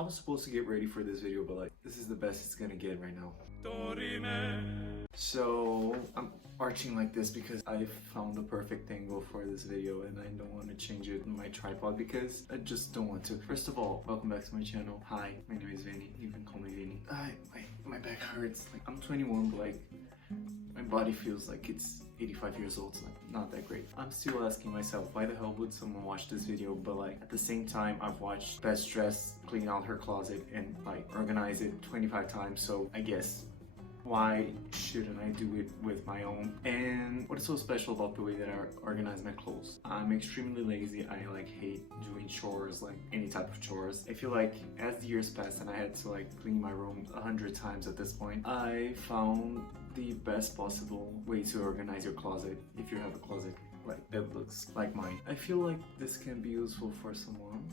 I was supposed to get ready for this video, but like, this is the best it's gonna get right now. So I'm arching like this because I found the perfect angle for this video and I don't want to change it in my tripod because I just don't want to. First of all, welcome back to my channel. Hi, my name is Vini. You can call me Vini. My back hurts. Like, I'm 21, but like my body feels like it's 85 years old, so like, not that great. I'm still asking myself, why the hell would someone watch this video? But like, at the same time, I've watched Best Dressed clean out her closet and like organize it 25 times, so I guess why shouldn't I do it with my own? And what is so special about the way that I organize my clothes? I'm extremely lazy. I like hate doing chores, like any type of chores. I feel like as the years passed and I had to like clean my room 100 times at this point, I found the best possible way to organize your closet if you have a closet like that looks like mine. I feel like this can be useful for someone.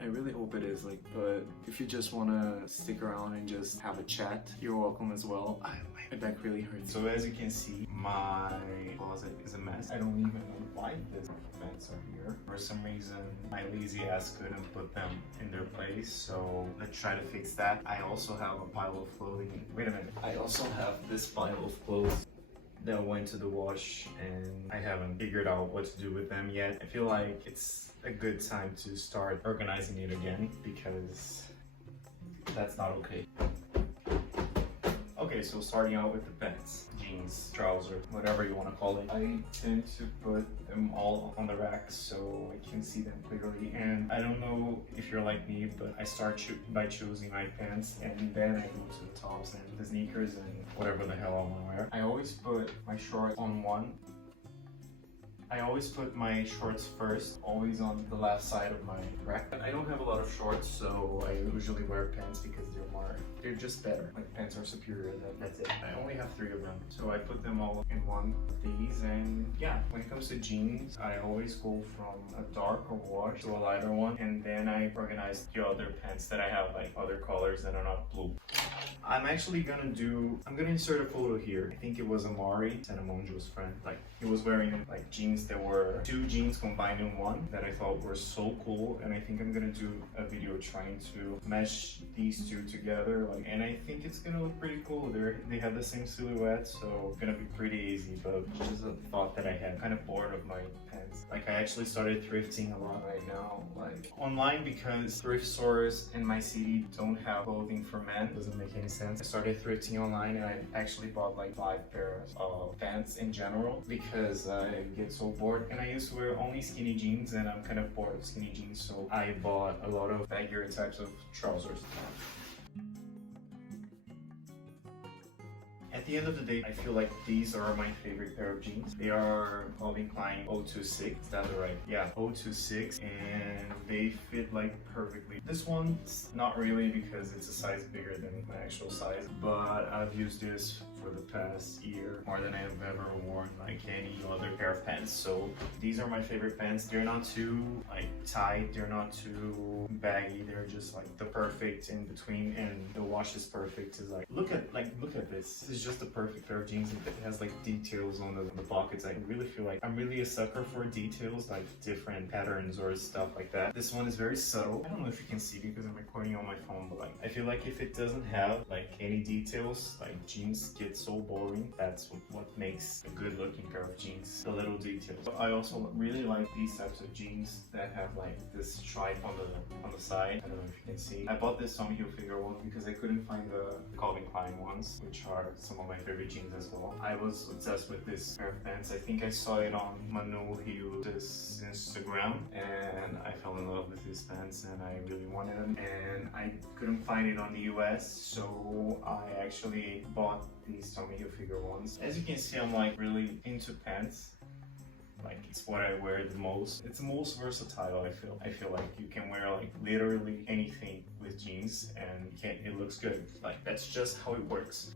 I really hope it is, like, but if you just want to stick around and just have a chat, you're welcome as well. My back really hurts. So as you can see, my closet is a mess. I don't even know why these vents are here. For some reason, my lazy ass couldn't put them in their place, so let's try to fix that. I also have a pile of clothing. Wait a minute. I also have this pile of clothes that went to the wash and I haven't figured out what to do with them yet. I feel like it's a good time to start organizing it again because that's not okay. Okay, so starting out with the pants, jeans, trousers, whatever you want to call it. I tend to put them all on the rack so I can see them clearly. And I don't know if you're like me, but I start by choosing my pants and then I go to the tops and the sneakers and whatever the hell I want to wear. I always put my shorts on one. I always put my shorts first, always on the left side of my rack. I don't have a lot of shorts, so I usually wear pants because they're just better. Like, pants are superior, that's it. I only have 3 of them, so I put them all in one of these. And yeah, when it comes to jeans, I always go from a darker wash to a lighter one, and then I organize the other pants that I have like other colors that are not blue. I'm gonna insert a photo here. I think it was Amari, Santa Monjo's friend. Like, he was wearing like jeans that were 2 jeans combined in one that I thought were so cool, and I think I'm gonna do a video trying to mesh these 2 together. Like, and I think it's gonna look pretty cool. They have the same silhouette, so it's gonna be pretty easy. But just a thought that I had. I'm kind of bored of my pants. Like, I actually started thrifting a lot right now, like online, because thrift stores in my city don't have clothing for men. Doesn't make any sense. I started thrifting online and I actually bought like 5 pairs of pants in general because I get so bored, and I used to wear only skinny jeans and I'm kind of bored of skinny jeans, so I bought a lot of baggier types of trousers. At the end of the day, I feel like these are my favorite pair of jeans. They are Calvin Klein 026, is that right? Yeah, 026, and they fit like perfectly. This one's not really because it's a size bigger than my actual size, but I've used this for the past year more than I've ever worn like any other pair of pants. So these are my favorite pants. They're not too like tight, they're not too baggy, they're just like the perfect in between, and the wash is perfect. Is like, look at this. This is just the perfect pair of jeans. It has like details on the pockets. I really feel like I'm really a sucker for details, like different patterns or stuff like that. This one is very subtle. I don't know if you can see because I'm recording on my phone, but like, I feel like if it doesn't have like any details, like, jeans get so boring. That's what makes a good looking pair of jeans, the little details. But I also really like these types of jeans that have like this stripe on the side. I don't know if you can see. I bought this Tommy Hilfiger one because I couldn't find the Calvin Klein ones, which are some of my favorite jeans as well. I was obsessed with this pair of pants. I think I saw it on Manu Hughes' Instagram and I fell in love with these pants and I really wanted them, and I couldn't find it on the US, so I actually bought these Tommy Hilfiger ones. As you can see, I'm like really into pants. Like, it's what I wear the most. It's the most versatile, I feel like you can wear like literally anything with jeans and it looks good. Like, that's just how it works.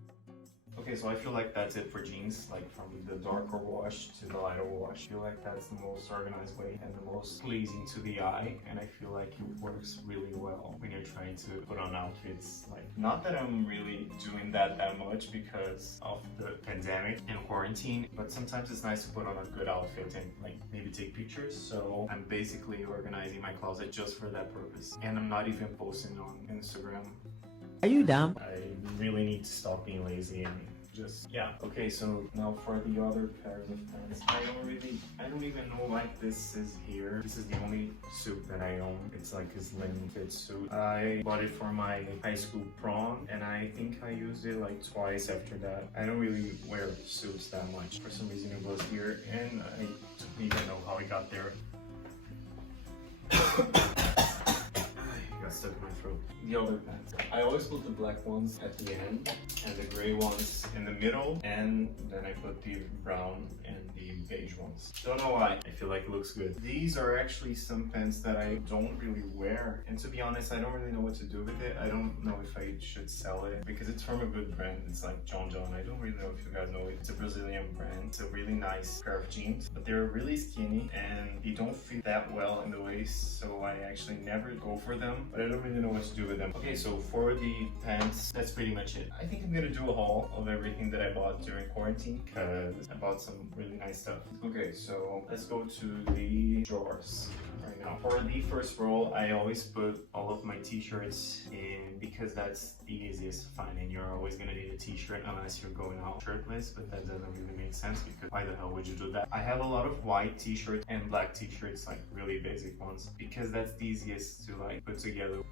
Okay, so I feel like that's it for jeans, like from the darker wash to the lighter wash. I feel like that's the most organized way and the most pleasing to the eye, and I feel like it works really well when you're trying to put on outfits. Like, not that I'm really doing that much because of the pandemic and quarantine, but sometimes it's nice to put on a good outfit and like maybe take pictures. So I'm basically organizing my closet just for that purpose, and I'm not even posting on Instagram. Are you dumb? I really need to stop being lazy and just, yeah. Okay, so now for the other pairs of pants. I don't even know why this is here. This is the only suit that I own. It's like a slim fit suit. I bought it for my high school prom, and I think I used it like twice after that. I don't really wear suits that much. For some reason it was here, and I don't even know how it got there. Got stuck in my throat. The other pants. I always put the black ones at the end and the gray ones in the middle, and then I put the brown and the beige ones. Don't know why. I feel like it looks good. These are actually some pants that I don't really wear, and to be honest, I don't really know what to do with it. I don't know if I should sell it because it's from a good brand. It's like John. I don't really know if you guys know it. It's a Brazilian brand. It's a really nice pair of jeans, but they're really skinny and they don't fit that well in the waist, so I actually never go for them, but I don't really know what to do with them. Okay, so for the pants, that's pretty much it. I think I'm gonna do a haul of everything that I bought during quarantine because I bought some really nice stuff. Okay, so let's go to the drawers right now. For the first row, I always put all of my t-shirts in because that's the easiest to find, and you're always gonna need a t-shirt unless you're going out shirtless, but that doesn't really make sense because why the hell would you do that? I have a lot of white t-shirts and black t-shirts, like really basic ones, because that's the easiest to like put together.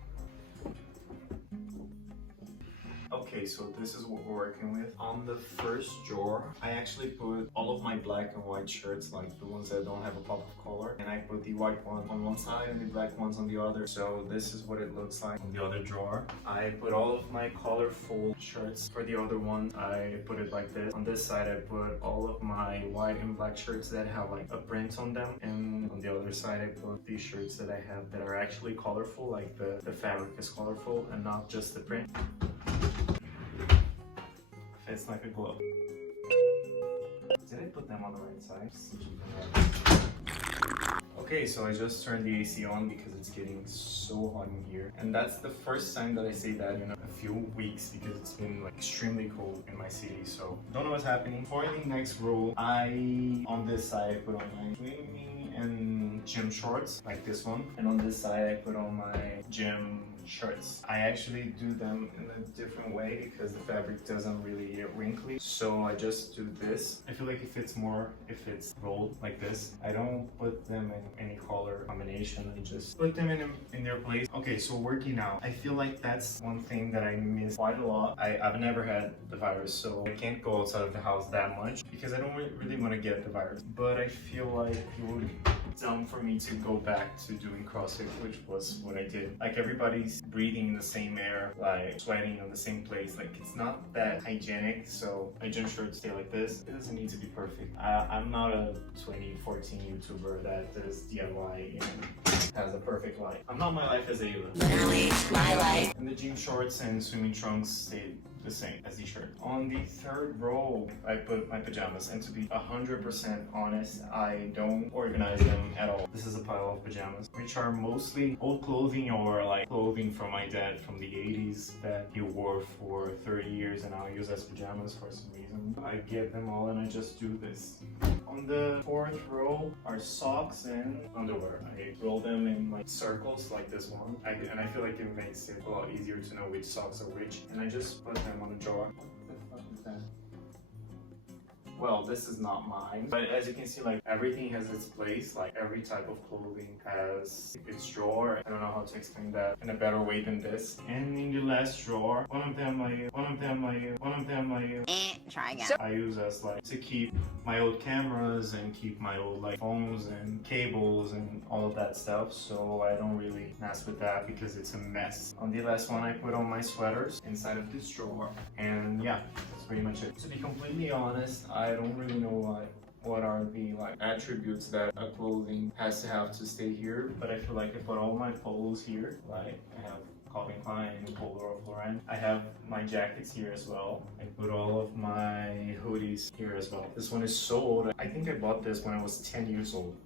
Okay, so this is what we're working with. On the first drawer, I actually put all of my black and white shirts, like the ones that don't have a pop of color, and I put the white one on one side and the black ones on the other. So this is what it looks like on the other drawer. I put all of my colorful shirts. For the other one, I put it like this. On this side, I put all of my white and black shirts that have like a print on them, and on the other side, I put these shirts that I have that are actually colorful, like the fabric is colorful and not just the print. It's like a glove. Did I put them on the right side? Okay, so I just turned the AC on because it's getting so hot in here. And that's the first time that I say that in a few weeks because it's been like extremely cold in my city. So don't know what's happening. For the next row, on this side I put on my swimming and gym shorts like this one. And on this side I put on my gym shirts. I actually do them in a different way because the fabric doesn't really get wrinkly. So I just do this. I feel like it fits more if it's rolled like this. I don't put them in any color combination. I just put them in their place. Okay, so working out. I feel like that's one thing that I miss quite a lot. I've never had the virus, so I can't go outside of the house that much because I don't really want to get the virus. But I feel like it would be dumb for me to go back to doing CrossFit, which was what I did. Like everybody's breathing in the same air, like sweating on the same place. Like it's not that hygienic. So my gym shirts stay like this. It doesn't need to be perfect. I'm not a 2014 YouTuber that does DIY and has a perfect life. I'm not my life as a YouTuber. Literally, my life. And the gym shorts and swimming trunks stay the same as the shirt. On the third row, I put my pajamas, and to be 100% honest, I don't organize them at all. This is a pile of pajamas, which are mostly old clothing or like clothing from my dad from the 80s that he wore for 30 years and I'll use as pajamas for some reason. I get them all and I just do this. On the fourth row are socks and underwear. I roll them in like circles like this one, and I feel like it makes it a lot easier to know which socks are which, and I just put them on a drawer. What the fuck is that? Well, this is not mine, but as you can see, like everything has its place. Like every type of clothing has its drawer. I don't know how to explain that in a better way than this. And in the last drawer, one of them I Try again. I use as like to keep my old cameras and keep my old like phones and cables and all of that stuff. So I don't really mess with that because it's a mess. On the last one, I put on my sweaters inside of this drawer, and yeah, that's pretty much it. To be completely honest, I don't really know what are the like attributes that a clothing has to have to stay here, but I feel like I put all my polos here. Like I have Calvin Klein, Polo or Lauren. I have my jackets here as well. I put all of my hoodies here as well. This one is so old. I think I bought this when I was 10 years old.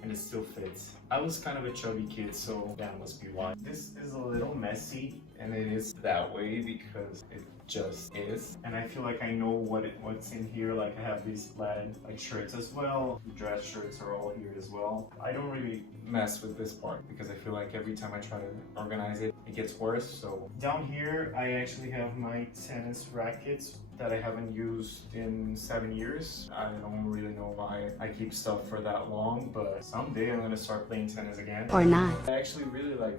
And it still fits. I was kind of a chubby kid, so that must be why. This is a little messy, and it is that way because it just is. And I feel like I know what's in here. Like I have these plaid like shirts as well. The dress shirts are all here as well. I don't really mess with this part because I feel like every time I try to organize it, it gets worse. So down here, I actually have my tennis rackets that I haven't used in 7 years. I don't really know why I keep stuff for that long, but someday I'm gonna start playing tennis again. Or not. I actually really like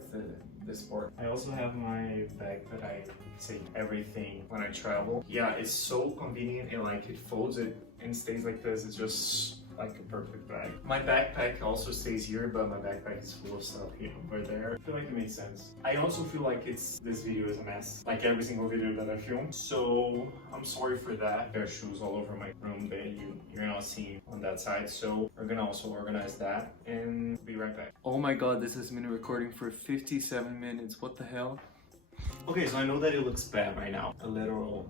this sport. I also have my bag that I take everything when I travel. Yeah, it's so convenient and like it folds it and stays like this. It's just like a perfect bag. My backpack also stays here, but my backpack is full of stuff here over there. I feel like it makes sense. I also feel like this video is a mess, like every single video that I film. So I'm sorry for that. There are shoes all over my room that you're not seeing on that side. So we're gonna also organize that and be right back. Oh my god, this has been recording for 57 minutes. What the hell? Okay, so I know that it looks bad right now. A literal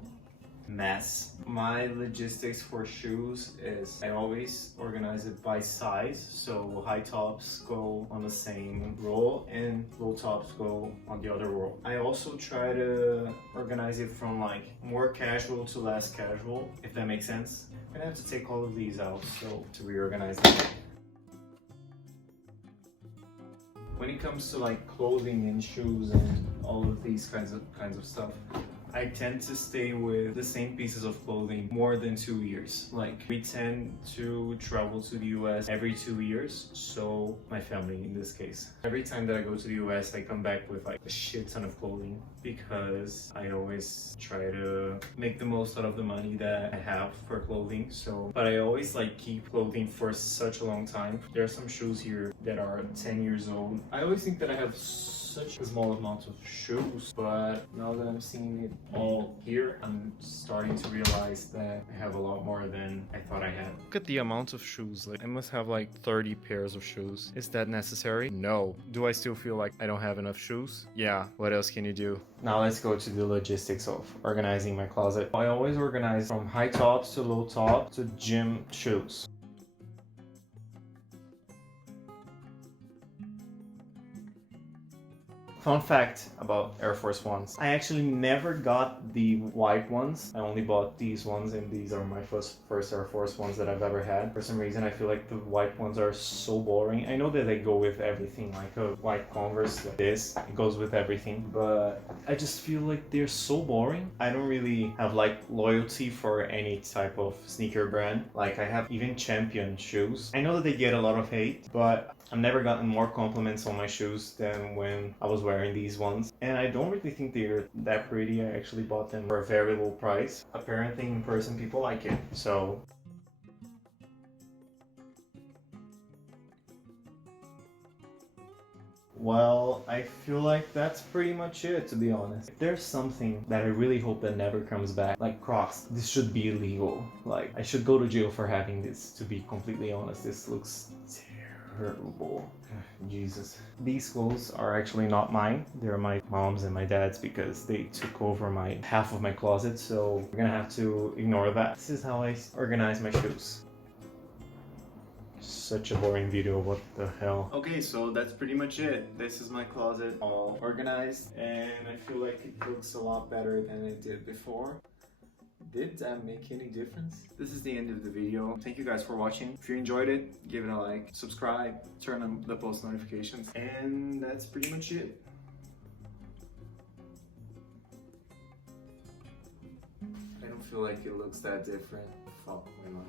mess. My logistics for shoes is I always organize it by size, so high tops go on the same row and low tops go on the other row. I also try to organize it from like more casual to less casual, if that makes sense. I'm gonna have to take all of these out so to reorganize them. When it comes to like clothing and shoes and all of these kinds of stuff, I tend to stay with the same pieces of clothing more than 2 years. Like we tend to travel to the US every 2 years. So my family in this case. Every time that I go to the US, I come back with like a shit ton of clothing because I always try to make the most out of the money that I have for clothing. So, but I always like keep clothing for such a long time. There are some shoes here that are 10 years old. I always think that I have such a small amount of shoes, but now that I'm seeing it all here, I'm starting to realize that I have a lot more than I thought I had. Look at the amount of shoes. Like I must have like 30 pairs of shoes. Is that necessary? No. Do I still feel like I don't have enough shoes? Yeah. What else can you do? Now let's go to the logistics of organizing my closet. I always organize from high tops to low top to gym shoes. Fun fact about Air Force Ones. I actually never got the white ones. I only bought these ones, and these are my first Air Force Ones that I've ever had. For some reason, I feel like the white ones are so boring. I know that they go with everything, like a white Converse like this. It goes with everything, but I just feel like they're so boring. I don't really have like loyalty for any type of sneaker brand. Like I have even Champion shoes. I know that they get a lot of hate, but I've never gotten more compliments on my shoes than when I was wearing these ones. And I don't really think they're that pretty. I actually bought them for a very low price. Apparently in person people like it, so. Well, I feel like that's pretty much it, to be honest. If there's something that I really hope that never comes back, like Crocs, this should be illegal. Like, I should go to jail for having this, to be completely honest. This looks terrible. Jesus. These clothes are actually not mine. They're my mom's and my dad's because they took over half of my closet, so we're gonna have to ignore that. This is how I organize my shoes. Such a boring video, what the hell. Okay, so that's pretty much it. This is my closet all organized, and I feel like it looks a lot better than it did before. Did that make any difference? This is the end of the video. Thank you guys for watching. If you enjoyed it, give it a like, subscribe, turn on the post notifications, and that's pretty much it. I don't feel like it looks that different. Fuck my life.